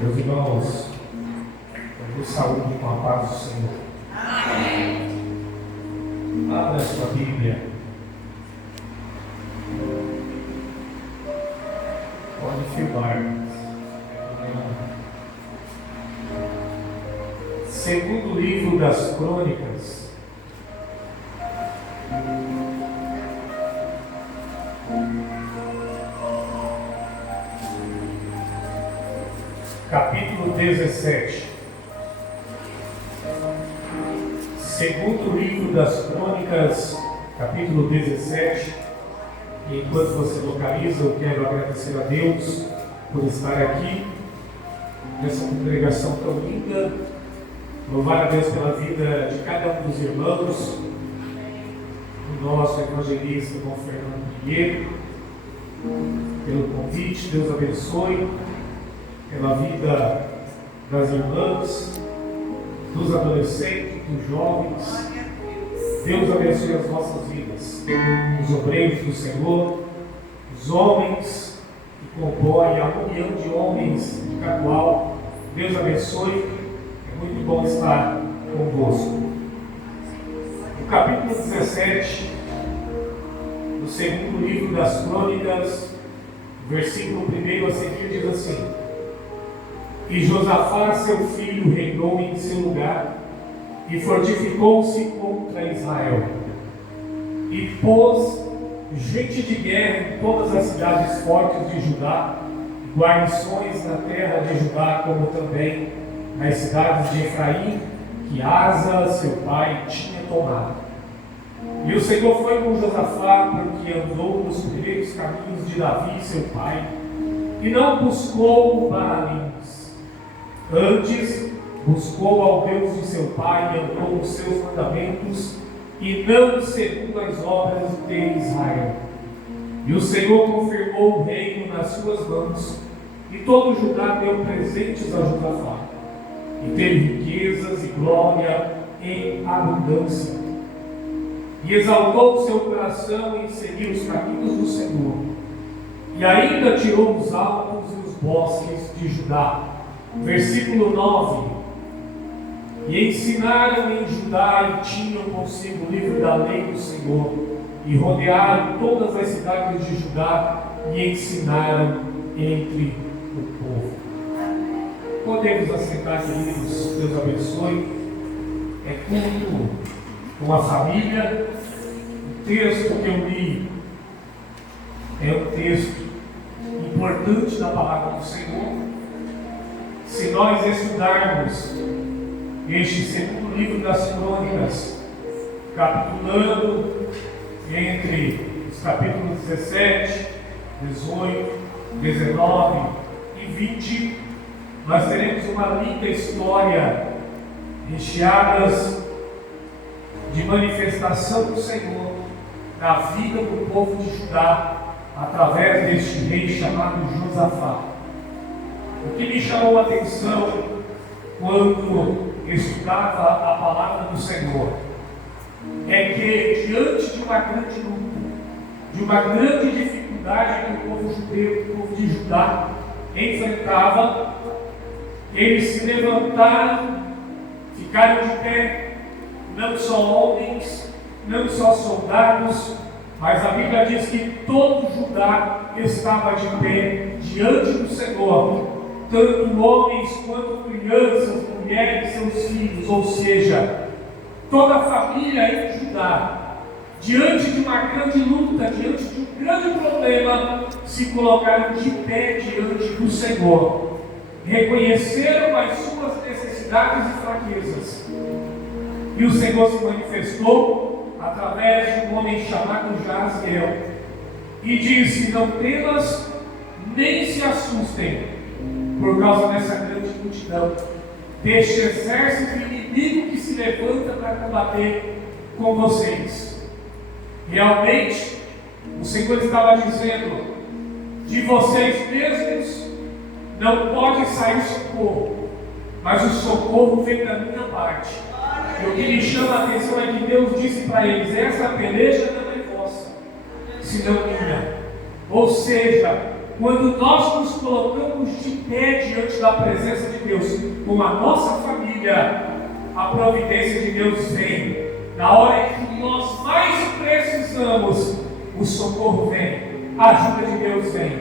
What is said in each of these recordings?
Meus irmãos, eu vos saúdo com a paz do Senhor. Amém. Abra a sua Bíblia. Pode filmar. Segundo livro das Crônicas, capítulo 17. Segundo livro das Crônicas, capítulo 17. E enquanto você localiza, eu quero agradecer a Deus por estar aqui nessa congregação tão linda. Louvar a Deus pela vida de cada um dos irmãos, o nosso evangelista, irmão Fernando Pinheiro, pelo convite. Deus abençoe pela vida das irmãs, dos adolescentes, dos jovens. Deus abençoe as nossas vidas, os obreiros do Senhor, os homens que compõem a união de homens de Cacoal. Deus abençoe, é muito bom estar convosco. No capítulo 17, do segundo livro das Crônicas, versículo 1 a seguir diz assim: E Josafá, seu filho, reinou em seu lugar, e fortificou-se contra Israel, e pôs gente de guerra em todas as cidades fortes de Judá, guarnições na terra de Judá, como também nas cidades de Efraim, que Asa, seu pai, tinha tomado. E o Senhor foi com Josafá, porque andou nos primeiros caminhos de Davi, seu pai, e não buscou Baalins. Antes, buscou ao Deus de seu pai e andou nos seus mandamentos, e não segundo as obras de Israel. E o Senhor confirmou o reino nas suas mãos, e todo Judá deu presentes a Josafá, e teve riquezas e glória em abundância. E exaltou o seu coração em seguir os caminhos do Senhor, e ainda tirou os altos e os bosques de Judá. Versículo 9: E ensinaram em Judá, e tinham consigo o livro da lei do Senhor, e rodearam todas as cidades de Judá, e ensinaram entre o povo. Podemos assentar, queridos. Deus abençoe. É culto com a família. O texto que eu li é um texto importante da palavra do Senhor. Se nós estudarmos este segundo livro das Crônicas, capitulando entre os capítulos 17, 18, 19 e 20, nós teremos uma linda história recheada de manifestação do Senhor na vida do povo de Judá, através deste rei chamado Josafá. O que me chamou a atenção quando estudava a palavra do Senhor é que, diante de uma grande luta, de uma grande dificuldade que o povo judeu, o povo de Judá enfrentava, eles se levantaram, ficaram de pé, não só homens, não só soldados, mas a Bíblia diz que todo Judá estava de pé diante do Senhor, tanto homens quanto crianças, mulheres e seus filhos, ou seja, toda a família em Judá, diante de uma grande luta, diante de um grande problema, se colocaram de pé diante do Senhor, reconheceram as suas necessidades e fraquezas, e o Senhor se manifestou através de um homem chamado Jaziel, e disse: Não temas, nem se assustem, por causa dessa grande multidão, deste exército inimigo que se levanta para combater com vocês. Realmente, o Senhor estava dizendo: de vocês mesmos não pode sair socorro, mas o socorro vem da minha parte. E o que me chama a atenção é que Deus disse para eles: essa peleja não é vossa, senão minha. Ou seja, quando nós nos colocamos de pé diante da presença de Deus, com a nossa família, a providência de Deus vem. Na hora em que nós mais precisamos, o socorro vem, a ajuda de Deus vem.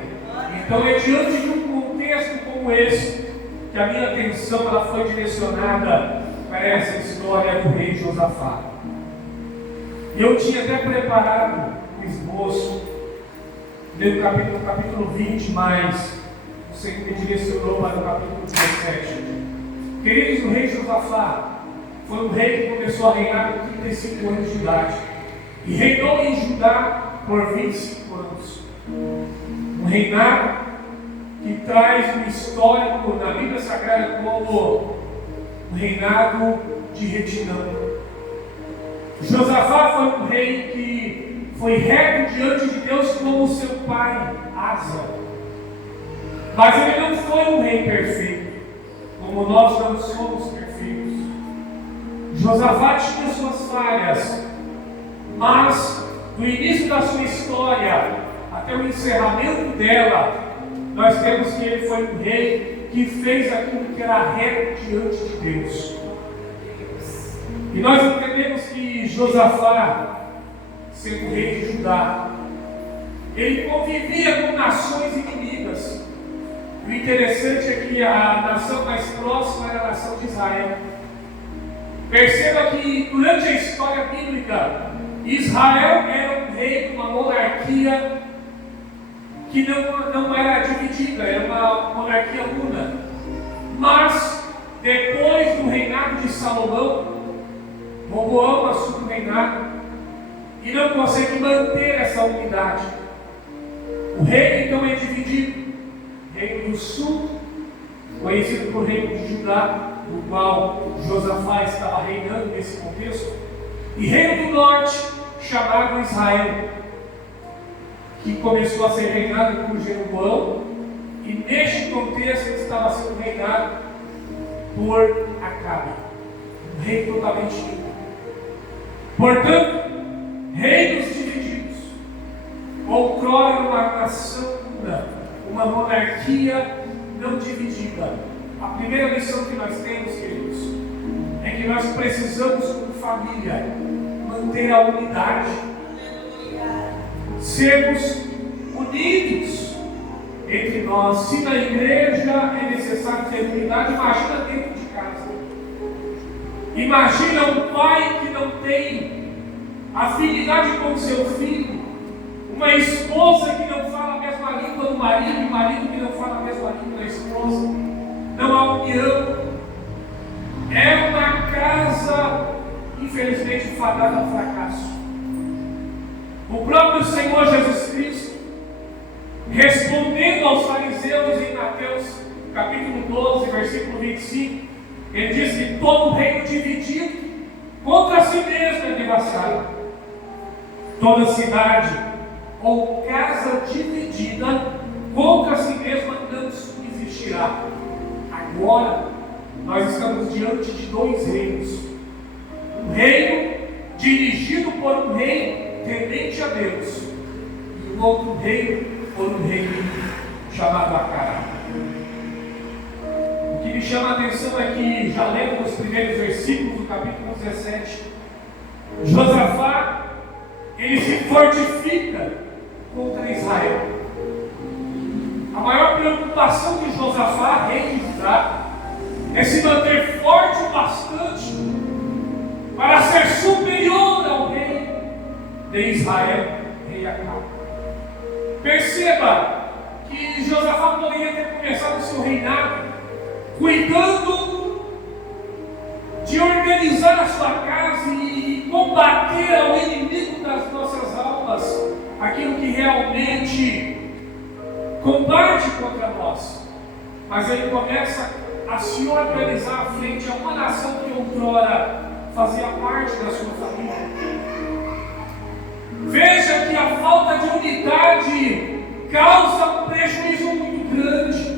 Então é diante de um contexto como esse que a minha atenção ela foi direcionada para essa história do rei Josafá. E eu tinha até preparado um esboço, no capítulo 20, mas o Senhor me direcionou para o capítulo 17. Queridos, o rei Josafá foi um rei que começou a reinar com 35 anos de idade e reinou em Judá por 25 anos. Um reinado que traz um histórico na Bíblia Sagrada como um reinado de retidão. Josafá foi um rei que foi reto diante de Deus como seu pai, Asa. Mas ele não foi um rei perfeito, como nós não somos perfeitos. Josafá tinha suas falhas, mas do início da sua história até o encerramento dela, nós temos que ele foi um rei que fez aquilo que era reto diante de Deus. E nós entendemos que Josafá, sendo rei de Judá, ele convivia com nações inimigas. O interessante é que a nação mais próxima era a nação de Israel. Perceba que durante a história bíblica, Israel era um rei, uma monarquia que não era dividida, era uma monarquia una. Mas, depois do reinado de Salomão, Roboão assume o reinado e não consegue manter essa unidade. O reino então é dividido. Reino do sul, conhecido por reino de Judá, no qual Josafá estava reinando nesse contexto, e reino do norte, chamado Israel, que começou a ser reinado por Jeroboão, e neste contexto estava sendo reinado por Acabe, um rei totalmente ímpio. Portanto, reinos divididos, outrora uma nação una, uma monarquia não dividida. A primeira lição que nós temos, queridos, é que nós precisamos, como família, manter a unidade, sermos unidos entre nós. Se na igreja é necessário ter unidade, imagina dentro de casa. Imagina um pai que não tem afinidade com o seu filho, uma esposa que não fala a mesma língua do marido, e um marido que não fala a mesma língua da esposa. Não há união. É uma casa, infelizmente, fadada ao fracasso. O próprio Senhor Jesus Cristo, respondendo aos fariseus em Mateus capítulo 12, versículo 25, ele diz que todo reino dividido contra si mesmo é devastado. Toda cidade ou casa dividida contra si mesma não subsistirá. Agora, nós estamos diante de dois reinos. Um reino dirigido por um rei temente a Deus, e um outro reino por um rei chamado Acabe. O que me chama a atenção é que, já lendo nos primeiros versículos do capítulo 17, Josafá, ele se fortifica contra Israel. A maior preocupação de Josafá, rei de Judá, é se manter forte o bastante para ser superior ao rei de Israel, rei Acabe. Perceba que Josafá poderia ter começado o seu reinado cuidando de organizar a sua casa e combater ao inimigo das nossas almas, aquilo que realmente combate contra nós. Mas ele começa a se organizar frente a uma nação que outrora fazia parte da sua família. Veja que a falta de unidade causa um prejuízo muito grande.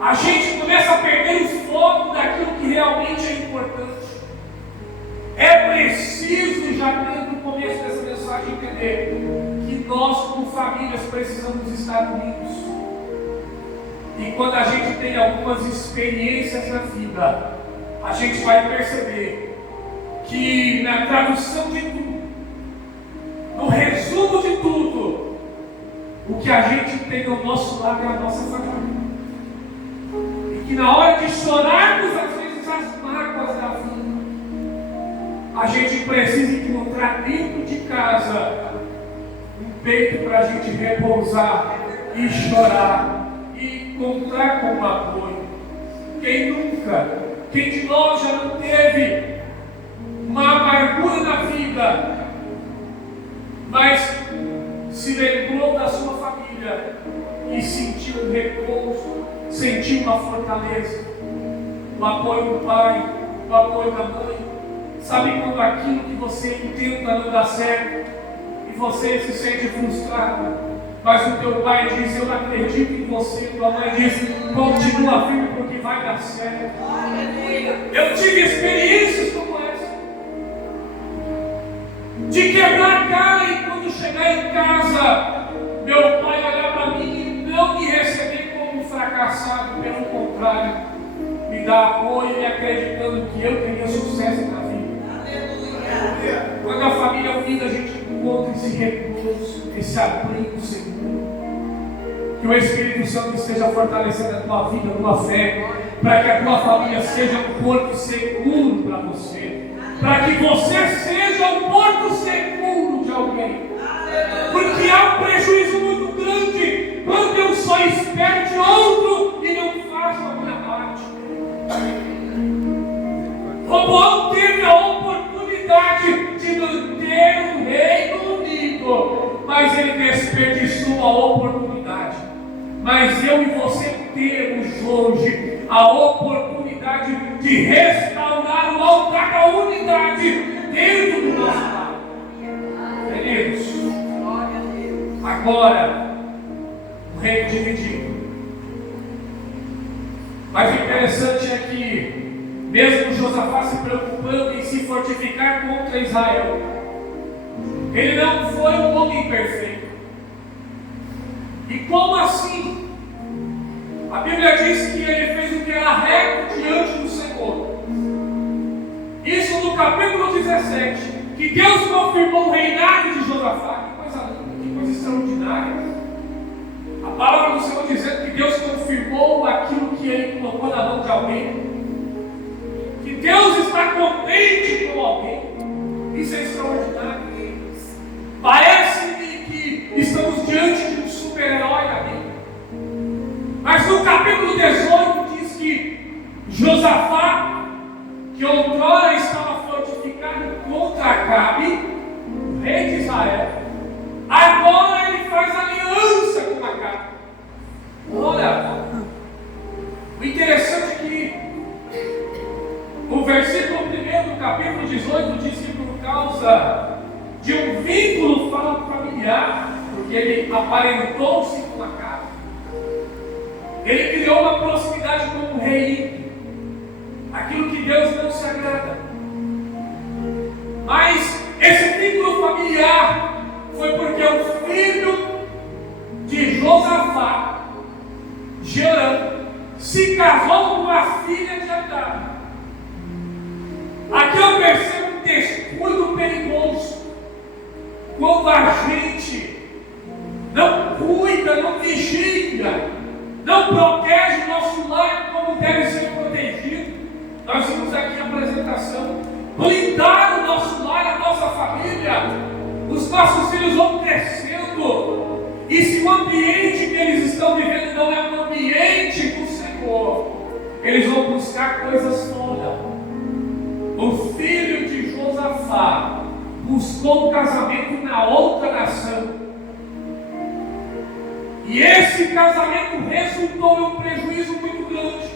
A gente começa a perder o foco daquilo que realmente é importante. É preciso, já desde o começo dessa mensagem, entender que nós, como famílias, precisamos estar unidos. E quando a gente tem algumas experiências na vida, a gente vai perceber que na tradução de tudo, no resumo de tudo, o que a gente tem ao nosso lado é a nossa família. E que na hora de chorarmos, às vezes, as mágoas da vida, a gente precisa encontrar dentro de casa um peito para a gente repousar e chorar e contar com o apoio. Quem nunca, quem de nós já não teve uma amargura na vida, mas se lembrou da sua família e sentiu um repouso, sentiu uma fortaleza, o apoio do pai, o apoio da mãe? Sabe quando aquilo que você tenta não dá certo e você se sente frustrado, mas o teu pai diz: eu não acredito em você, tua mãe diz: continua firme porque vai dar certo. Eu tive experiências como essa, de quebrar a cara e quando chegar em casa, meu pai olhar para mim e não me receber como um fracassado, pelo contrário, me dar apoio e acreditando que eu teria sucesso na vida. Quando a família é unida, a gente encontra esse repouso, esse abrigo seguro. Que o Espírito Santo esteja fortalecendo a tua vida, a tua fé, para que a tua família seja um porto seguro para você, para que você seja um porto seguro de alguém. Porque há um prejuízo muito grande quando eu só espero de outro e não faço a minha parte. Roboão teve a oportunidade de manter o reino unido, mas ele desperdiçou a oportunidade. Mas eu e você temos hoje a oportunidade de restaurar o altar da unidade dentro do nosso lar. Queridos, agora o reino dividido. Mas o interessante é que mesmo Josafá se preocupando em se fortificar contra Israel, ele não foi um homem perfeito. E como assim? A Bíblia diz que ele fez o que era reto diante do Senhor. Isso no capítulo 17, que Deus confirmou o reinado de Josafá. Que coisa linda, que coisa extraordinária. A palavra do Senhor dizendo que Deus confirmou aquilo que ele colocou na mão de alguém. Que Deus está contente com alguém. Isso é extraordinário. Parece-me que estamos diante de um super-herói da Bíblia. Mas no capítulo 18 diz que Josafá, que outrora estava fortificado contra Acabe, rei de Israel, agora ele faz aliança com Acabe. Ora, o interessante é que o versículo 1 do capítulo 18 diz que por causa de um vínculo familiar, porque ele aparentou-se com Acabe, ele criou uma proximidade com o rei, aquilo que Deus não se agrada. Mas esse vínculo familiar foi porque o filho de Josafá, Jeorão, se casou com a filha de Acabe. Aqui eu percebo um descuido perigoso. Quando a gente não cuida, não vigia, não protege o nosso lar como deve ser protegido. Nós temos aqui a apresentação. Blindar o nosso lar, a nossa família. Os nossos filhos vão crescendo. E se o ambiente que eles estão vivendo não é um ambiente do Senhor, eles vão buscar coisas fora. O filho de Josafá buscou um casamento na outra nação. E esse casamento resultou em um prejuízo muito grande.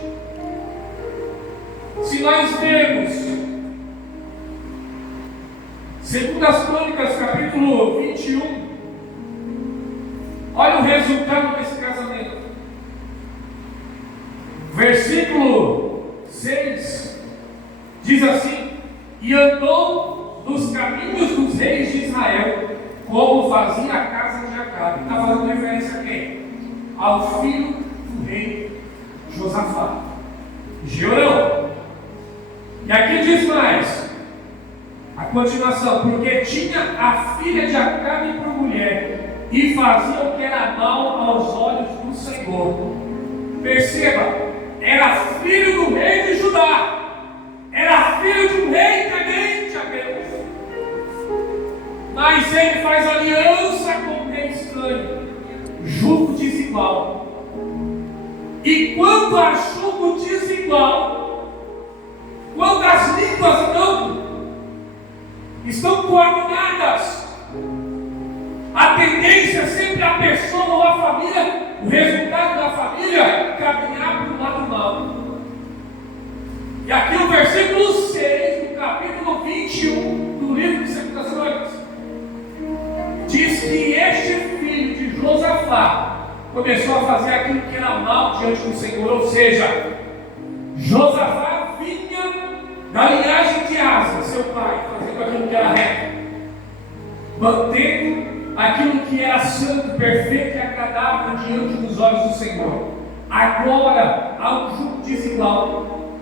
Se nós vemos, segundo as Crônicas, capítulo 21, olha o resultado desse casamento. Versículo 6 diz assim: e andou nos caminhos dos reis de Israel, como fazia a casa ao filho do rei Josafá, Jeorão. E aqui diz mais, a continuação, porque tinha a filha de Acabe por mulher, e fazia o que era mal aos olhos do Senhor. Perceba, era filho do rei de Judá, era filho de um rei temente a Deus, mas ele faz aliança com o rei estranho, jugo desigual. E quando há jugo desigual, quando as línguas não estão coordenadas, a tendência é sempre a pessoa ou a família, o resultado da família, caminhar para o lado mal. E aqui o versículo 6 do capítulo 21 do livro de 2 Crônicas diz que este filho de Josafá começou a fazer aquilo que era mal diante do Senhor, ou seja, Josafá vinha da linhagem de Asa, seu pai, fazendo aquilo que era reto, mantendo aquilo que era santo, perfeito e agradável diante dos olhos do Senhor. Agora há um jugo desigual.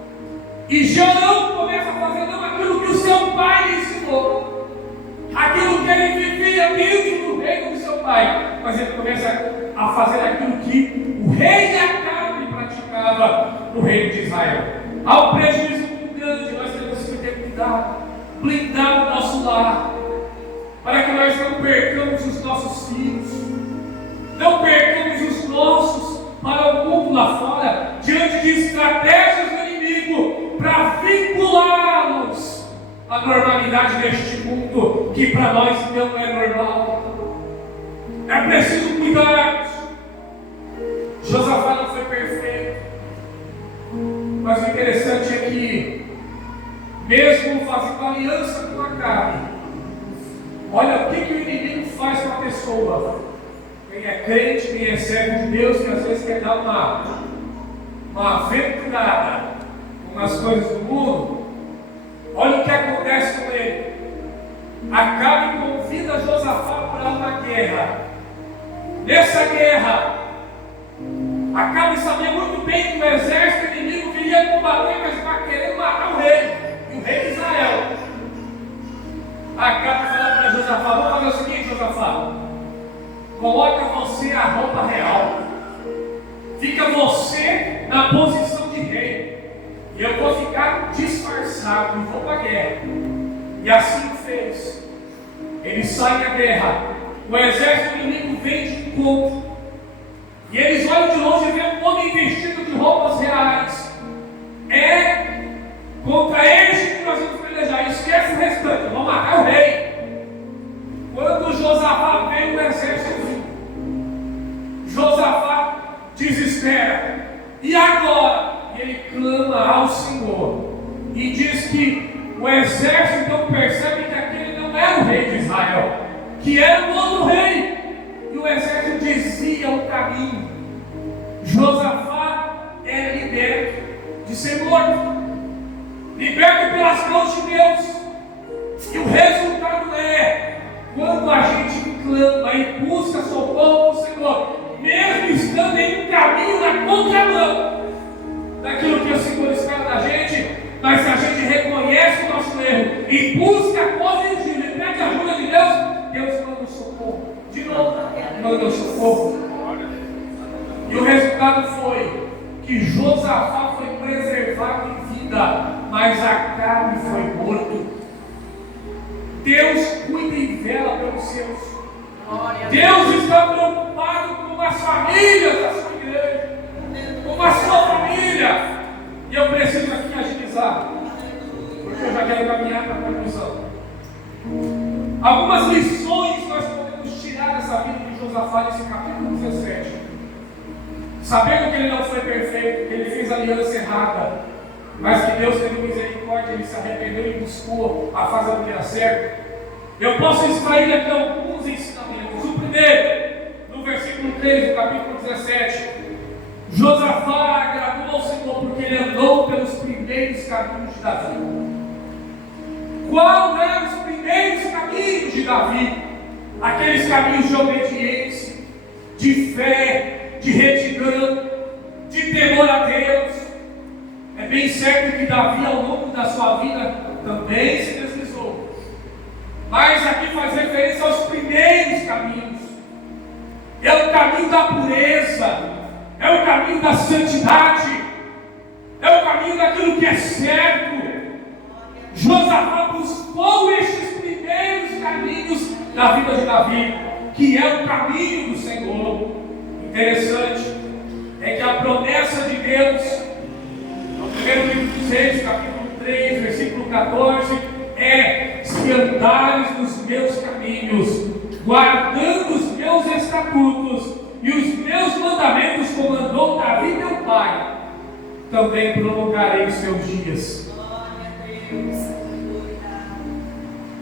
E Jeorão começa a fazer não aquilo que o seu pai lhe ensinou, aquilo que ele vivia dentro do reino do seu pai, mas ele começa a fazer aquilo que o rei de Acabe praticava no reino de Israel. Há um prejuízo muito grande, nós temos que ter cuidado, blindar o nosso lar, para que nós não percamos os nossos filhos, não percamos os nossos para o mundo lá fora, diante de estratégias do inimigo, para vinculá-los à normalidade deste mundo, que para nós não é normal. É preciso cuidarmos. Josafá não foi perfeito, mas o interessante é que, mesmo fazendo aliança com Acabe, olha o que o inimigo faz com a pessoa. Quem é crente, quem é servo de Deus, que às vezes quer dar uma aventurada com as coisas do mundo, olha o que acontece com ele. Acabe convida Josafá para uma guerra. Nessa guerra, Acabe sabia muito bem que o exército inimigo viria combater, mas estava querendo matar o rei, e o rei de Israel. Acabe falou para Josafá: vamos fazer o seguinte, Josafá, coloca você a roupa real, fica você na posição de rei, e eu vou ficar disfarçado e vou para a guerra. E assim o fez. Ele sai da guerra, o exército inimigo vem de encontro, e eles olham de longe e veem um homem vestido de roupas reais. É contra eles que nós vamos pelejar, esquece o restante, vamos matar o rei. Quando Josafá vê o exército, Josafá desespera, e agora? E ele clama ao Senhor, e diz que o exército então percebe que aquele não era o rei de Israel, que era um outro rei, e o exército dizia o caminho. Josafá é liberto de ser morto, liberto pelas mãos de Deus, e o resultado é, quando a gente clama e busca socorro do Senhor, mesmo estando em um caminho na contramão daquilo que o Senhor espera da gente, mas se a gente reconhece o nosso erro e busca corrigir e pede a ajuda de Deus, Deus manda o socorro. De novo, manda o socorro. E o resultado foi que Josafá foi preservado em vida, mas Acabe foi morto. Deus cuida e vela pelos seus. Deus está preocupado com as famílias da sua igreja, com a sua família. E eu preciso aqui agilizar, porque eu já quero caminhar para a conclusão. Algumas lições nós podemos tirar dessa vida de Josafá nesse capítulo 17. Sabendo que ele não foi perfeito, que ele fez aliança errada, mas que Deus teve misericórdia, ele se arrependeu e buscou a fazer o que era certo. Eu posso extrair aqui alguns ensinamentos. O primeiro, no versículo 3 do capítulo 17, Josafá agradou ao Senhor porque ele andou pelos primeiros caminhos de Davi. Qual eram os primeiros caminhos de Davi? Aqueles caminhos de obediência, de fé, de retidão, de temor a Deus. É bem certo que Davi, ao longo da sua vida, também se deslizou. Mas aqui faz referência aos primeiros caminhos. É o caminho da pureza, é o caminho da santidade, é o caminho daquilo que é certo. Josafá buscou estes primeiros caminhos da vida de Davi, que é o caminho do Senhor. Interessante é que a promessa de Deus, no primeiro livro dos Reis, capítulo 3, versículo 14, é: se andares nos meus caminhos, guardando os meus estatutos e os meus mandamentos, como mandou Davi teu pai, também prolongarei os seus dias.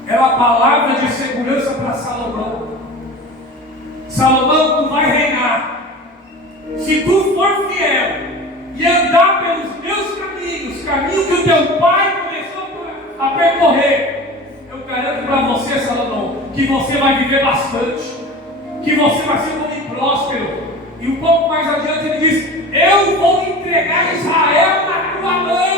Era a palavra de segurança para Salomão. Salomão, tu vai reinar. Se tu for fiel e andar pelos meus caminhos, caminho que o teu pai começou a percorrer, eu garanto para você, Salomão, que você vai viver bastante, que você vai ser um homem próspero. E um pouco mais adiante ele diz: eu vou entregar Israel na tua mão.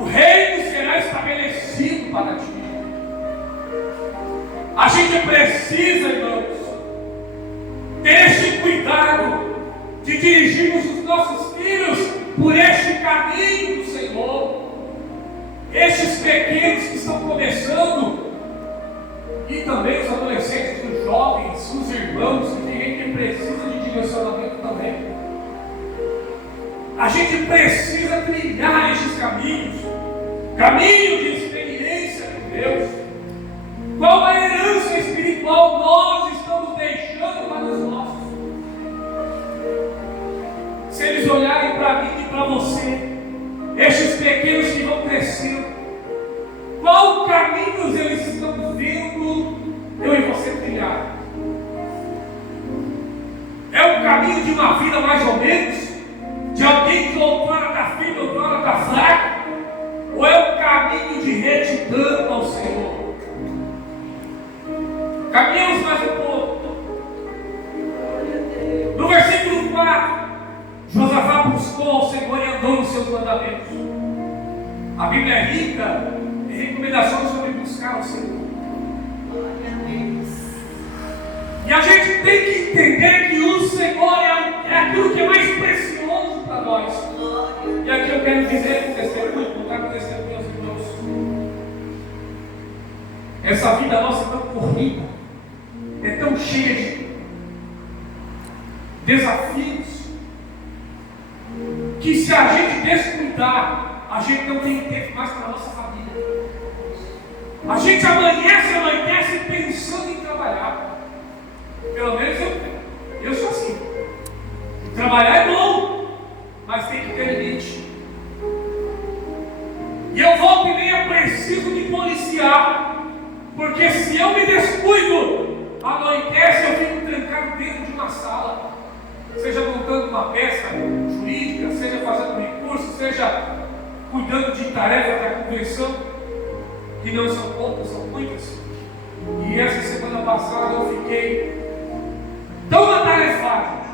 O reino será estabelecido para ti. A gente precisa, irmãos, ter este cuidado de dirigirmos os nossos filhos por este caminho do Senhor. Estes pequenos que estão começando, e também os adolescentes, os jovens, os irmãos, que tem gente que precisa de direcionamento também. A gente precisa trilhar estes caminhos, caminho de experiência com Deus. Qual a herança espiritual nós estamos deixando para os nossos? Se eles olharem para mim e para você, estes pequenos que vão crescendo, qual caminhos eles estão vendo eu e você trilhar? É o caminho de uma vida mais ou menos? De alguém que outrora está firme, outrora está fraco? Ou é o caminho de retidão ao Senhor? Caminhamos mais um pouco. No versículo 4, Josafá buscou ao Senhor e andou nos seus mandamentos. A Bíblia é rica em recomendações sobre buscar ao Senhor. E a gente tem que entender que o Senhor é aquilo que é mais precioso para nós. E aqui eu quero dizer com testemunho, contar com testemunho aos irmãos. Essa vida nossa é tão corrida, é tão cheia de desafios, que se a gente descuidar, a gente não tem tempo mais para a nossa família. A gente amanhece, anoitece pensando em trabalhar. Pelo menos eu sou assim. Trabalhar é bom, mas tem que ter limite. E eu volto e meia preciso me policiar, porque se eu me descuido, anoitece, eu fico trancado dentro de uma sala, seja montando uma peça jurídica, seja fazendo recurso, seja cuidando de tarefas da convenção, que não são poucas, são muitas. E essa semana passada eu fiquei tão atarefado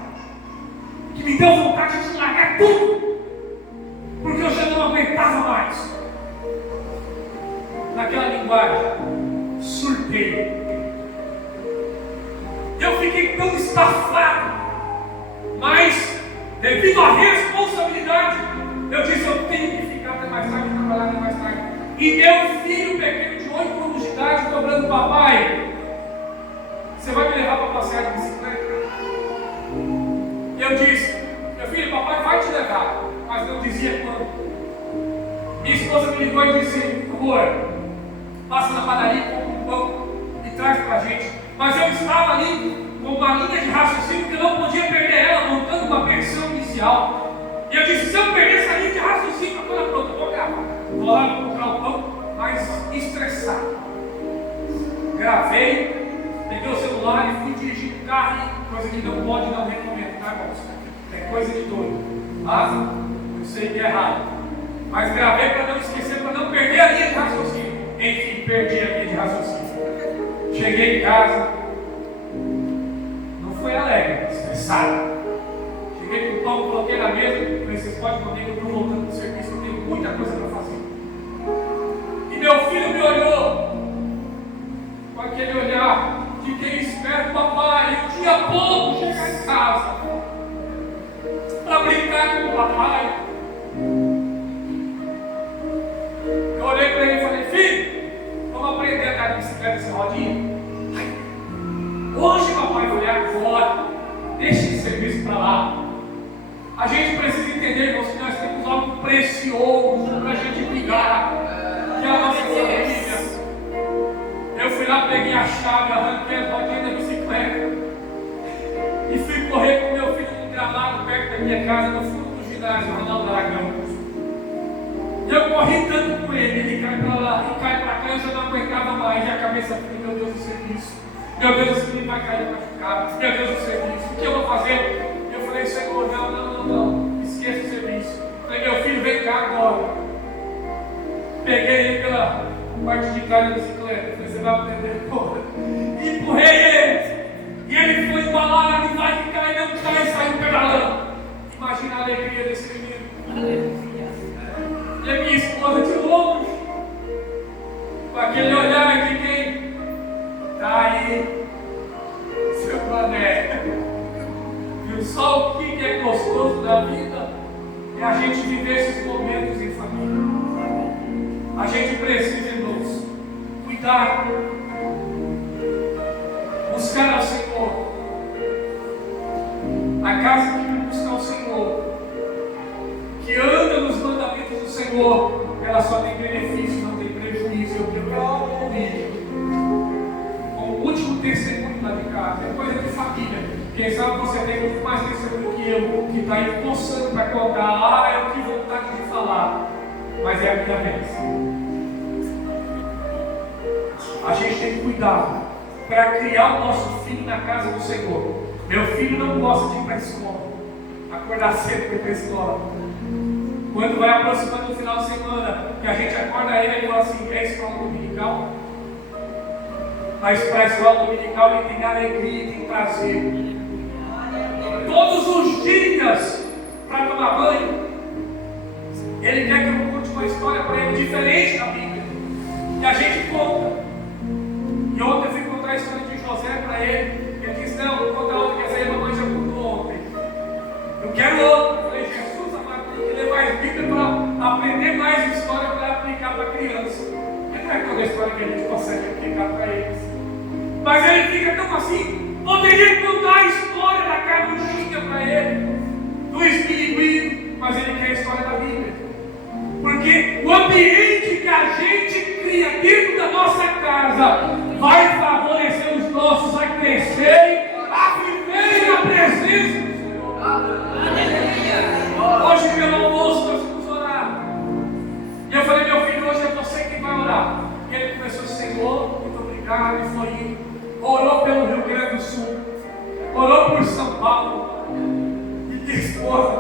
que me deu vontade de largar tudo, porque eu já não aguentava mais. Naquela linguagem, surtei. Eu fiquei tão estafado, mas devido à responsabilidade, eu disse: eu tenho que ficar até mais tarde, trabalhar até mais tarde. E meu filho pequeno de 8 anos de idade cobrando: papai, você vai me levar para passear de bicicleta? Eu disse: meu filho, papai vai te levar, mas não dizia quando. Minha esposa me ligou e disse: amor, passa na padaria, compra um pão e traz para a gente. Mas eu estava ali com uma linha de raciocínio que eu não podia perder ela, montando uma versão inicial. E eu disse: se eu perder essa linha de raciocínio, eu estou pronto, eu vou gravar. Vou lá comprar o pão, mas estressado. Gravei, peguei o celular e fui dirigir o carro, coisa que não pode não recomendo, tá, irmãos? É coisa de doido. Ah, eu sei que é errado, mas gravei para não esquecer, para não perder a linha de raciocínio. Enfim, perdi a linha de raciocínio. Cheguei em casa, não foi foi alegre, estressado. Cheguei com o pão, coloquei na mesa, falei, vocês podem comer, eu estou voltando do serviço, eu tenho muita coisa para fazer. E meu filho me olhou com aquele olhar de quem espera o papai, eu tinha pouco chegar em casa para brincar com o papai. Eu olhei para ele e falei, filho, vamos aprender a andar de bicicleta sem rodinha? Hoje, papai, eu falei, agora, deixa esse serviço para lá. A gente precisa entender, irmãos, que nós temos algo precioso para a gente cuidar, que é a nossa família. Eu fui lá, peguei a chave, arranquei as rodinhas da bicicleta e fui correr com meu filho no gramado perto da minha casa, no fundo do ginásio, Ronaldo Aragão. E eu corri tanto com ele, ele cai para lá, e cai para cá, eu já não aguentava mais, e a cabeça fica, meu Deus do serviço. Meu Deus, esse menino vai cair machucado. Meu Deus do serviço, o que eu vou fazer? Eu falei, Senhor, não, esqueça o serviço. Falei, meu filho, vem cá agora. Peguei ele pela parte de trás da bicicleta. Falei, você vai aprender, porra. Empurrei ele. E ele foi embalado, e vai que cai, não cai, e saiu pedalando. Imagina a alegria desse menino. E a minha esposa de longe, com aquele olhar de quem está aí, seu planeta. Viu só o que é gostoso da vida? É a gente viver esses momentos em família. A gente precisa, irmãos, cuidar, buscar ao Senhor. A casa que busca ao Senhor, que anda nos mandamentos do Senhor, ela só tem benefício, não tem prejuízo. Eu quero concluir com o último testemunho lá de casa, é coisa de família. Quem sabe você tem muito mais testemunho que eu, que está aí coçando para contar. Eu tive vontade de falar, mas é a minha vez. A gente tem que cuidar para criar o nosso filho na casa do Senhor. Meu filho não gosta de ir para a escola, acordar cedo para ir para a escola. Quando vai aproximando o final de semana, que a gente acorda ele e fala assim, é escola dominical? Mas para a escola dominical ele tem alegria, tem prazer. Todos os dias, para tomar banho, ele quer que eu conte uma história para ele diferente da Bíblia. E a gente conta. E ontem eu fui contar a história de José para ele. Ele disse, não, vou contar outra, que essa aí a mamãe já contou ontem. Eu quero outra. Eu falei, Jesus amado, tem que ler mais Bíblia para aprender mais história para aplicar para a criança. Porque não é toda a história que a gente consegue aplicar para eles. Mas ele fica tão assim, poderia contar a história da cabuchinha para ele, do espiriguinho, mas ele quer a história da Bíblia. Porque o ambiente que a gente cria dentro da nossa casa vai favorecer os nossos a crescerem, a viverem na presença do Senhor. Hoje pelo almoço nós vamos orar. E eu falei, meu filho, hoje é você quem vai orar. E ele começou, Senhor, muito obrigado, e foi indo. Orou pelo Rio Grande do Sul, orou por São Paulo. E minha esposa,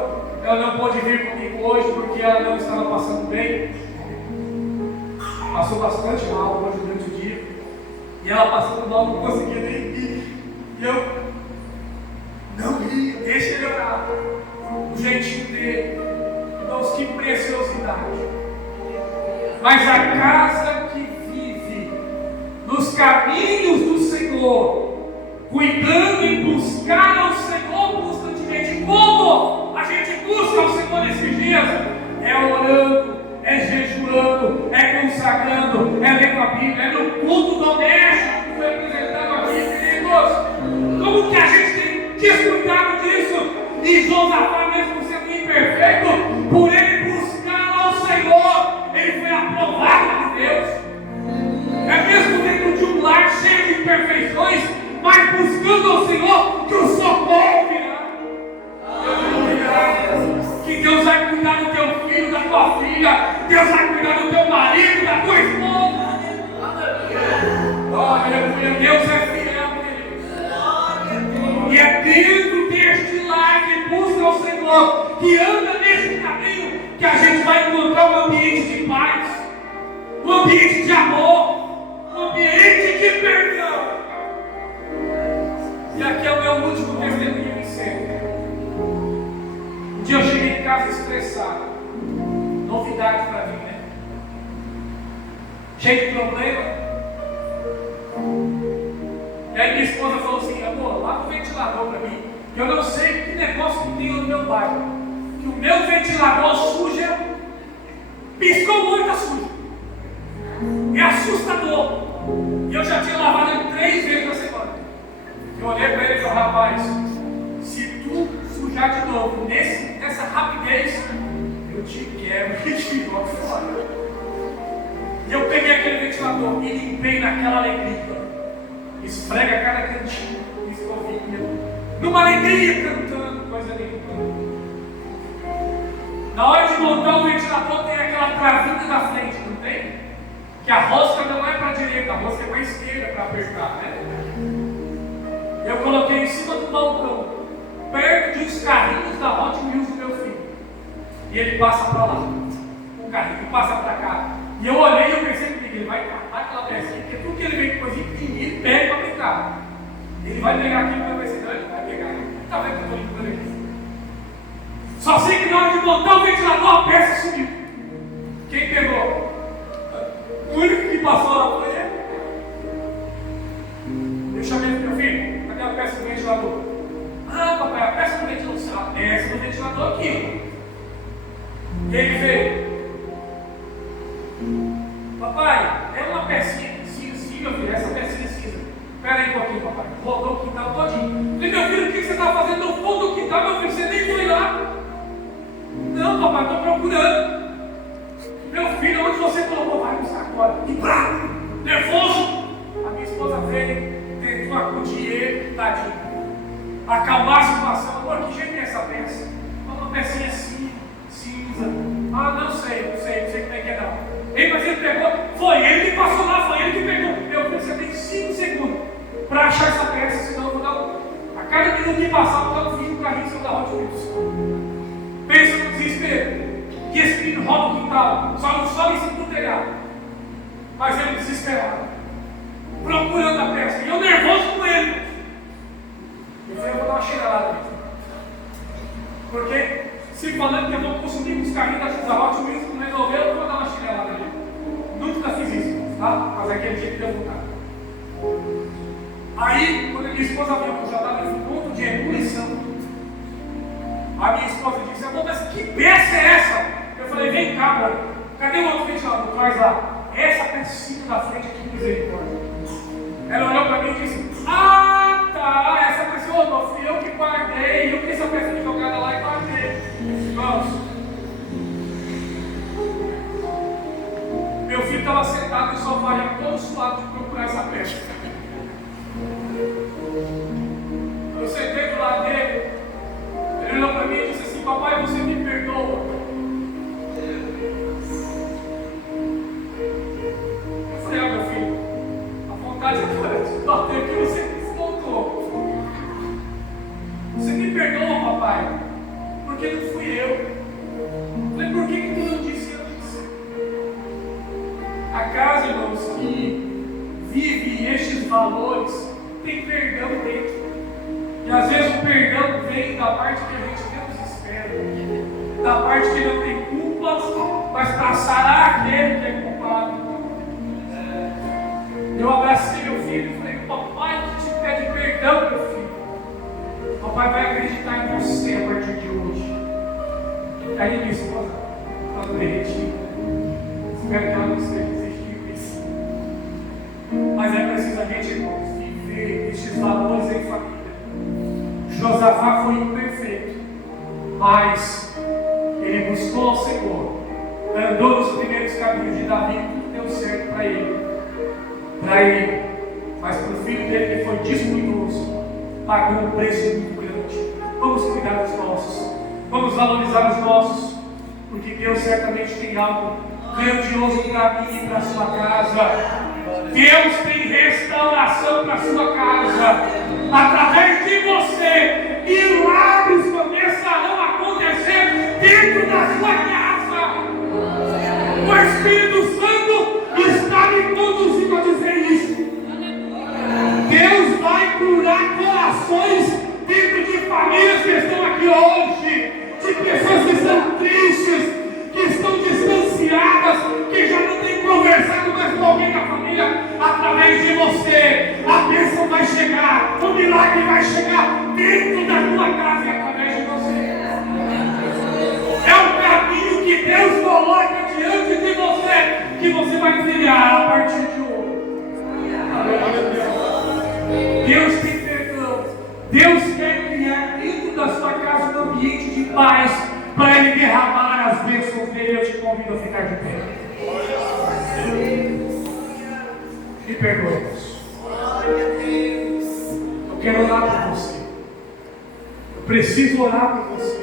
ela não pôde vir comigo hoje porque ela não estava passando bem. Passou bastante mal hoje durante o dia. E ela passando mal, não conseguia nem ir. E eu não ia, deixa ele orar. O jeitinho dele. Irmãos, que preciosidade. Mas a casa que vive nos caminhos do Senhor, cuidando em buscar ao Senhor constantemente. Como a gente busca ao Senhor nesses dias? É orando, é jejuando, é consagrando, é lendo a Bíblia, é no culto doméstico que foi apresentado aqui, queridos. Como que a gente tem descuidado disso? E Josafá, mesmo sendo imperfeito, por ele buscar ao Senhor, ele foi aprovado por Deus. É mesmo dentro de um lar cheio de imperfeições, mas buscando ao Senhor, que o socorro virá. Que Deus vai cuidar do teu filho, da tua filha. Deus vai cuidar do teu marido, da tua esposa. Aleluia, Deus é fiel, querido. E é dentro deste lar que busca ao Senhor, que anda nesse caminho, que a gente vai encontrar um ambiente de paz, um ambiente de amor, um ambiente de perdão. E aqui é o meu último casa estressado. Novidade para mim, né? Cheio de problema. E aí minha esposa falou assim: amor, lava o ventilador para mim. Eu não sei que negócio que tem no meu bairro. Que o meu ventilador suja, piscou muito, tá sujo. É assustador. E eu já tinha lavado ele 3 vezes na semana. Eu olhei para ele e falei: rapaz, se tu sujar de novo nessa rapidez, eu te quero e te jogo fora. E eu peguei aquele ventilador e limpei naquela alegria. Esfrega cada cantinho, escovinha, numa alegria, cantando, coisa linda. Na hora de montar o ventilador tem aquela travinha na frente, não tem? Que a rosca não é para a direita, a rosca é para a esquerda para apertar, né? Eu coloquei em cima do balcão, perto de uns carrinhos da Hot Wheels do meu filho. E ele passa para lá, o carrinho passa para cá. E eu olhei e eu pensei que ele vai catar aquela pecinha, porque tudo que ele vem com coisinha pequenininha, ele pega para brincar. Ele vai pegar aquilo para ver se ele vai pegar. Tá vendo que eu estou limpando ele? Só sei que na hora de montar o ventilador, a peça sumiu. Quem pegou? O único que passou lá foi ele. Eu chamei pro meu filho: cadê a peça do ventilador? Ah, papai, a peça do ventilador. A peça do ventilador aqui. E ele veio: papai, é uma pecinha cinza. Sim, meu filho, essa pecinha cinza. Espera aí um pouquinho, papai. Rodou o quintal todinho. Falei: meu filho, o que você está fazendo no fundo do quintal? Meu filho, você nem foi lá. Não, papai, estou procurando. Meu filho, onde você colocou? Vai buscar agora. E bravo, nervoso. A minha esposa veio, tentou acudir ele, tadinho. Acalmar a situação. Amor, que jeito é essa peça? Uma pecinha assim, cinza. Ah, não sei como é que é não. Ei, mas ele pegou, foi ele que passou lá, foi ele que pegou. Meu filho, você tem 5 segundos para achar essa peça, senão eu vou dar a cada minuto que passar, eu vou dar um vídeo no carrinho seu da Hot Wheels. Pensa no desespero. E esse menino roda o quintal, só em cima do telhado. Mas ele desesperado, procurando a peça. E eu nervoso com ele. Eu falei: eu vou dar uma cheirada nele. Porque se falando que eu vou consumir os carrinhos da Hot Wheels não resolveu, eu vou dar uma chinelada nele. Nunca fiz isso, tá? Mas aquele dia que deu vontade. Aí, quando a minha esposa viu que eu já estava nesse ponto de ebulição, a minha esposa disse: amor, mas que peça é essa? Eu falei: vem cá, amor. Cadê o outro ventilador? Traz lá. Essa pecinha da frente aqui, misericórdia. Ela olhou para mim e disse: ah, tá, essa pessoa não fui eu que guardei. Eu fiz essa peça jogada lá e guardei. Irmãos, meu filho estava sentado no sofá, todo suado de procurar essa peça. Eu sentei do lado dele. Ele olhou para mim e disse assim: papai, você me perdoa? Eu falei: ah, meu filho, a vontade agora de bater que você desmontou. Você me perdoa, papai? Porque não fui eu. Eu falei: por que tu não disse antes? A casa, irmãos, que vive estes valores tem perdão dentro. E às vezes o perdão vem da parte que a gente menos espera, da parte que não tem culpa, mas para sarar aquele que é culpado. Eu abracei meu filho e falei: papai, que te pede perdão, meu filho. Papai vai acreditar em você a partir de hoje. Aí minha esposa estava derretida. Espero que ela não esteja desistindo disso. Mas é preciso a gente, irmãos, viver estes valores em família. Josafá foi imperfeito, mas ele buscou ao Senhor, andou nos primeiros caminhos de Davi, tudo deu certo para ele. Mas para o filho dele, que foi descuidoso, pagou um preço muito grande. Vamos cuidar dos nossos, vamos valorizar os nossos, porque Deus certamente tem algo grandioso para mim e para a sua casa. Deus tem restauração para a sua casa. Através de você, milagres começarão a acontecer dentro da sua casa. O Espírito Santo está me conduzindo a dizer isso. Deus vai curar corações dentro de famílias que estão aqui hoje, de pessoas que estão derramar as bênçãos dele, eu te convido a ficar de pé. Me perdoe, eu quero orar por você. Eu preciso orar por você.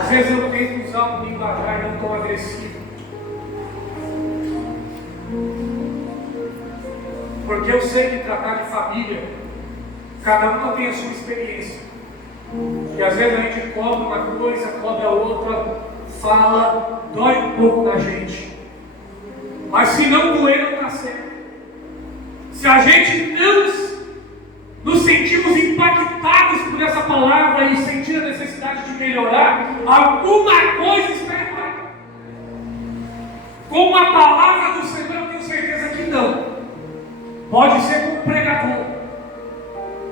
Às vezes eu tento usar um linguajar não tão agressivo, porque eu sei que tratar de família, cada uma tem a sua experiência. E às vezes a gente cobra uma coisa, cobra a outra, fala, dói um pouco na gente. Mas se não doer, não está certo. Se a gente não nos sentimos impactados por essa palavra e sentir a necessidade de melhorar, alguma coisa está errada. Com a palavra do Senhor, eu tenho certeza que não. Pode ser com o pregador,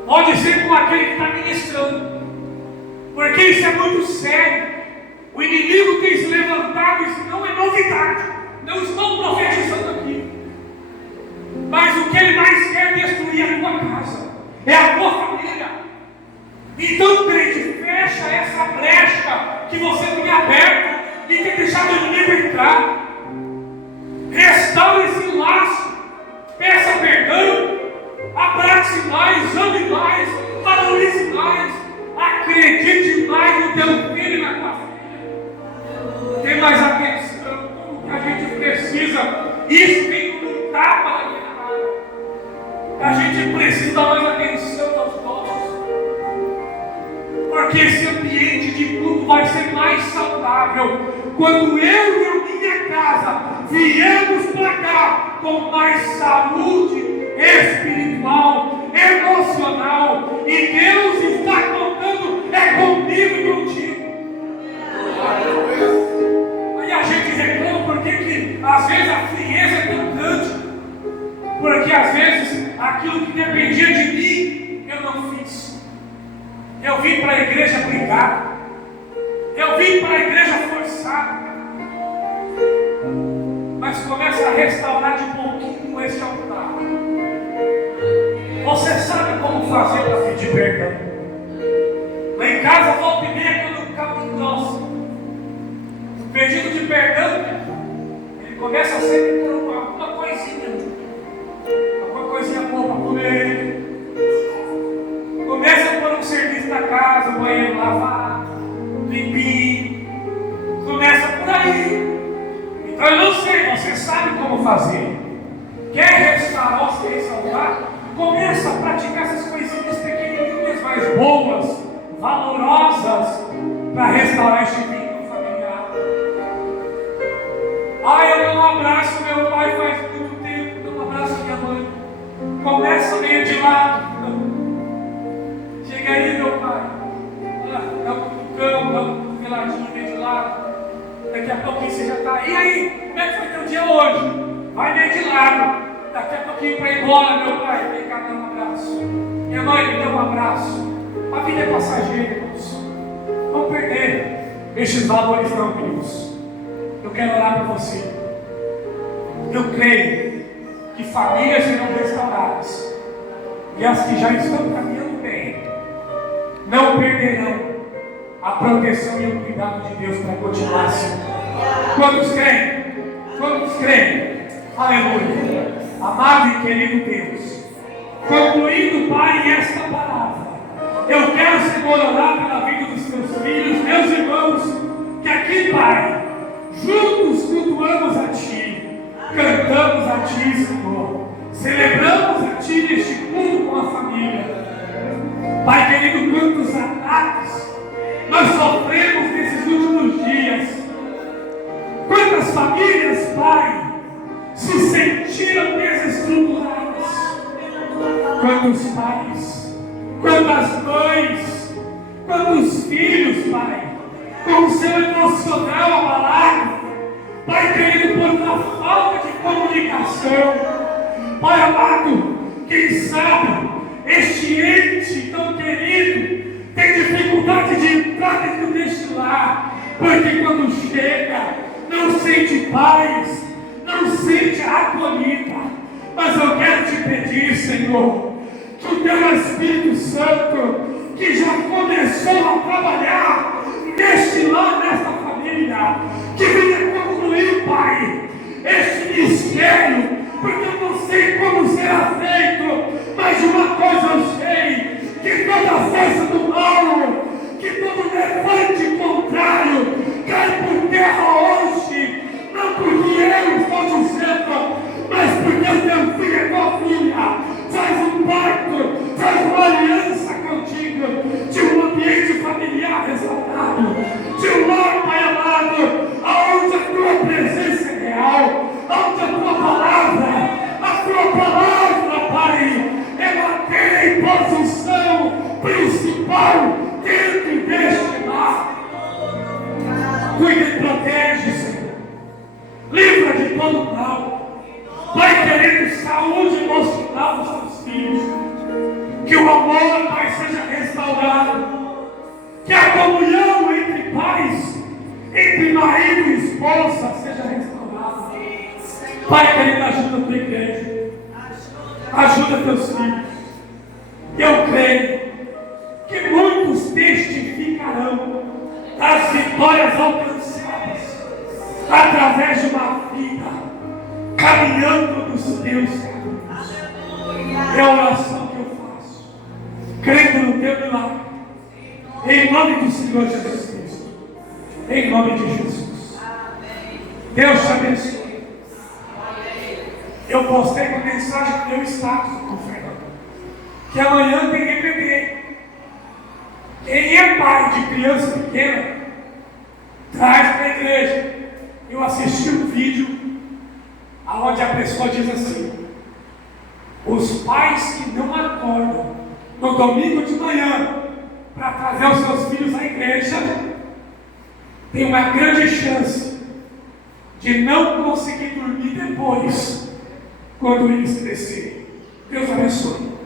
pode ser com aquele que está ministrando, porque isso é muito sério. O inimigo tem se levantado, isso não é novidade. Não estou profetizando aqui, mas o que ele mais quer é destruir a tua casa, é a tua família. Então, crente, fecha essa brecha que você tem aberto e tem deixado o inimigo entrar. Restaura esse laço, peça perdão, abrace mais, ame mais, valorize mais, acredite mais no teu filho e na tua filha. Tem mais atenção. A gente precisa, isso vem como um tapa na minha cara. A gente precisa dar mais atenção aos nossos, porque esse ambiente de culto vai ser mais saudável quando eu e a minha casa viemos para cá com mais saúde espiritual, emocional, e Deus está contando comigo e contigo. Aí a gente reclama porque que às vezes a frieza é tão grande, porque às vezes aquilo que dependia de mim eu não fiz. Eu vim para a igreja brigar, eu vim para a igreja forçar, mas começa a restaurar de pouquinho esse altar. Você sabe como fazer para pedir perdão? Lá em casa, volta e meia, quando o carro engrossa, o pedido de perdão, ele começa a ser por alguma coisinha boa para comer, começa por um serviço da casa, banheiro lavado, limpinho, começa por aí. Então eu não sei, você sabe como fazer. Quer restaurar, se restaurar, começa a praticar essas coisinhas pequenininhas, mas boas, valorosas, para restaurar este vínculo familiar. Eu não abraço meu pai faz muito tempo, não abraço minha mãe. Começa meio de lado. Chega aí, meu pai. Dá um cutucão, dá um cotoveladinho meio de lado. Daqui a pouquinho você já está. E aí, como é que foi teu dia hoje? Vai meio de lado. Daqui a pouquinho para ir embora, meu pai. Vem cá dar um abraço. Minha mãe, me dê um abraço. A vida é passageira, irmãos. Vamos perder estes valores não, queridos. Eu quero orar por você. Eu creio que famílias serão restauradas, e as que já estão caminhando bem não perderão a proteção e o cuidado de Deus para continuar assim. Quantos creem? Quantos creem? Aleluia. Amado e querido Deus, concluindo, Pai, esta palavra, eu quero, Senhor, orar pela vida dos teus filhos, meus irmãos, que aqui, Pai, juntos cultuamos a Ti, cantamos a Ti, Senhor, celebramos a Ti neste culto com a família. Pai querido, quantos ataques nós sofremos nesses últimos dias, quantas famílias, Pai, se sentiram desestruturadas, quantos pais, quantas mães, quantos filhos, Pai, com o seu emocional abalado, Pai querido, por uma falta de comunicação. Pai amado, quem sabe este ente tão querido tem dificuldade de entrar dentro deste lar, porque quando chega, não sente paz, não sente acolhida. Mas eu quero te pedir, Senhor, que o teu Espírito Santo, que já começou a trabalhar mal dentro deste lar. Cuida e protege, Senhor. Livra de todo mal. Pai querido, saúde emocional dos teus filhos. Que o amor, Pai, seja restaurado. Que a comunhão entre pais, entre marido e esposa, seja restaurada. Pai querido, ajuda a tua igreja. Ajuda teus filhos. Eu creio que muitos testificarão das vitórias alcançadas através de uma vida caminhando nos teus caminhos. É a oração que eu faço, crendo no teu milagre, em nome do Senhor Jesus Cristo, em nome de Jesus. Deus te abençoe. Eu postei uma mensagem no meu status, que amanhã tem EPD. Quem é pai de criança pequena, traz para a igreja. Eu assisti um vídeo onde a pessoa diz assim: os pais que não acordam no domingo de manhã para trazer os seus filhos à igreja têm uma grande chance de não conseguir dormir depois, quando eles crescerem. Deus abençoe.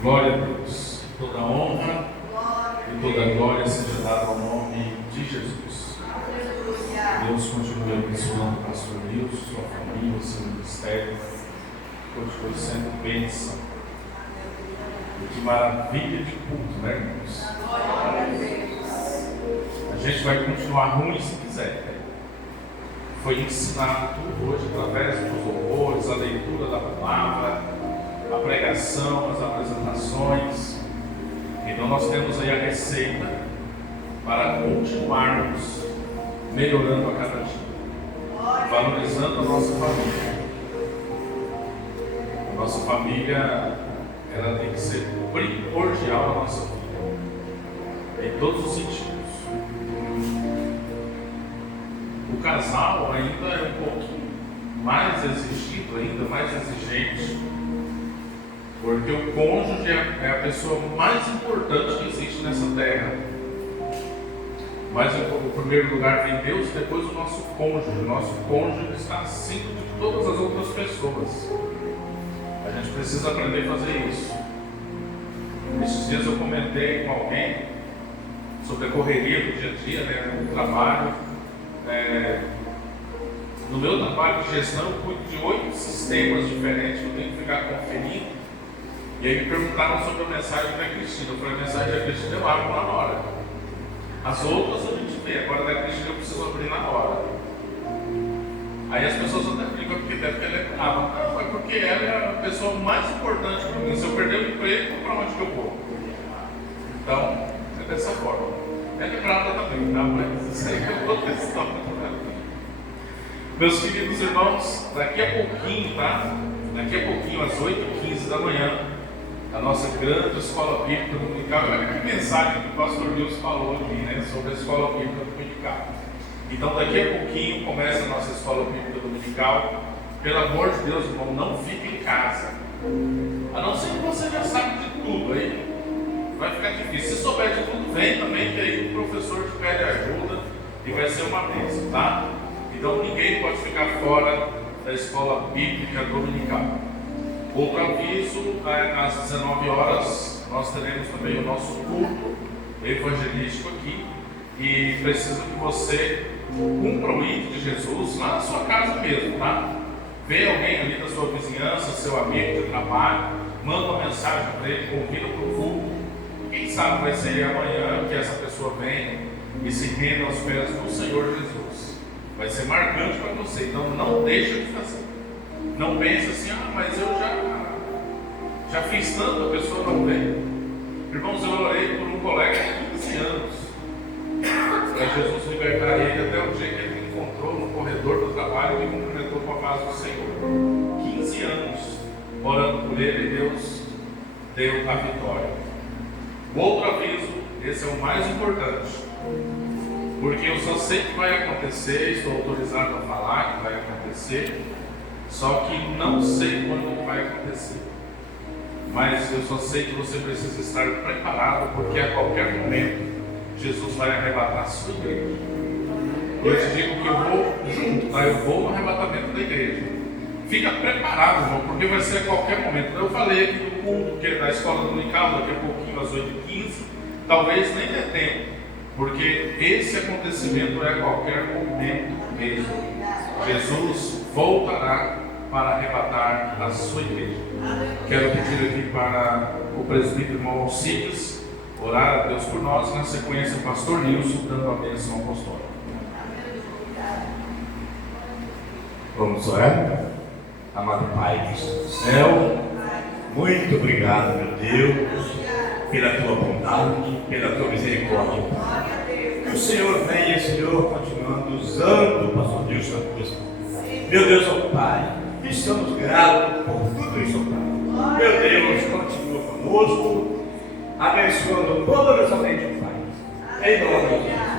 Glória a Deus. Toda honra e toda glória seja dada ao nome de Jesus. Deus continue abençoando o pastor Nilson, sua família, seu ministério. Continue sendo bênção. E que maravilha de culto, né, irmãos? A gente vai continuar ruim se quiser. Foi ensinado tudo hoje através dos louvores, a leitura da palavra, a pregação, as apresentações. Então nós temos aí a receita para continuarmos melhorando a cada dia, valorizando a nossa família. A nossa família, ela tem que ser primordial na nossa vida, em todos os sentidos. O casal ainda é um pouquinho mais exigido, ainda mais exigente, porque o cônjuge é a pessoa mais importante que existe nessa terra. Mas em primeiro lugar vem Deus, depois o nosso cônjuge. O nosso cônjuge está acima de todas as outras pessoas. A gente precisa aprender a fazer isso. Esses dias eu comentei com alguém sobre a correria do dia a dia, né, no trabalho. No meu trabalho de gestão, eu cuido de 8 sistemas diferentes que eu tenho que ficar conferindo. E aí me perguntaram sobre a mensagem da Cristina. Eu falei: a mensagem da Cristina eu abro na hora. As outras a gente vê, agora da Cristina eu preciso abrir na hora. Aí as pessoas até brincam porque ela é brava. Não, é porque ela é a pessoa mais importante para mim. Se eu perder o emprego, para onde que eu vou? Então, é dessa forma. Ela é brava também, tá? Mas isso aí é outra história. Meus queridos irmãos, daqui a pouquinho, tá? Daqui a pouquinho, às 8h15 da manhã, a nossa grande escola bíblica dominical. Olha que mensagem que o pastor Nilson falou aqui, né? Sobre a escola bíblica dominical. Então, daqui a pouquinho começa a nossa escola bíblica dominical. Pelo amor de Deus, irmão, não fique em casa. A não ser que você já sabe de tudo, aí vai ficar difícil. Se souber de tudo, vem também, que aí o professor te pede ajuda e vai ser uma bênção, tá? Então, ninguém pode ficar fora da escola bíblica dominical. Outro aviso, às 19 horas, nós teremos também o nosso culto evangelístico aqui. E preciso que você cumpra o hino de Jesus lá na sua casa mesmo, tá? Vê alguém ali da sua vizinhança, seu amigo de trabalho, manda uma mensagem para ele, convida para o culto. Quem sabe vai ser amanhã que essa pessoa venha e se renda aos pés do Senhor Jesus. Vai ser marcante para você, então não deixa de fazer. Não pense assim: mas eu já fiz tanto, a pessoa não vem. Irmãos, eu orei por um colega de 15 anos, para Jesus libertar ele até o dia que ele me encontrou no corredor do trabalho e me cumprimentou com a paz do Senhor. 15 anos orando por ele, e Deus deu a vitória. O outro aviso, esse é o mais importante, porque eu só sei que vai acontecer, estou autorizado a falar que vai acontecer, só que não sei quando vai acontecer. mas eu só sei que você precisa estar preparado, porque a qualquer momento Jesus vai arrebatar a sua igreja. Eu te digo que eu vou junto, tá? Eu vou no arrebatamento da igreja. Fica preparado, irmão, porque vai ser a qualquer momento. Eu falei aqui do culto, que é da escola dominical, daqui a pouquinho às 8h15, talvez nem dê tempo, porque esse acontecimento é a qualquer momento mesmo. Jesus voltará para arrebatar a sua igreja. Quero pedir aqui para o presbítero irmão Alcides orar a Deus por nós, na sequência o pastor Nilson dando a bênção apostólica. Vamos orar? Amado Pai do céu, muito obrigado, meu Deus, pela tua bondade, pela tua misericórdia. Que o Senhor venha, Senhor, continuando usando o pastor Nilson na tua mão. Meu Deus, ó Pai, estamos gratos por tudo isso, Pai. Meu Deus, continua conosco, abençoando poderosamente o Pai. Em nome de Jesus.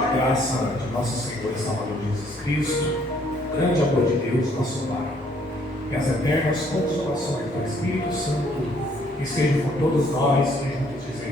A graça de nosso Senhor e Salvador Jesus Cristo, o grande amor de Deus, nosso Pai, e as eternas consolações do Espírito Santo estejam com todos nós, e juntos dizemos.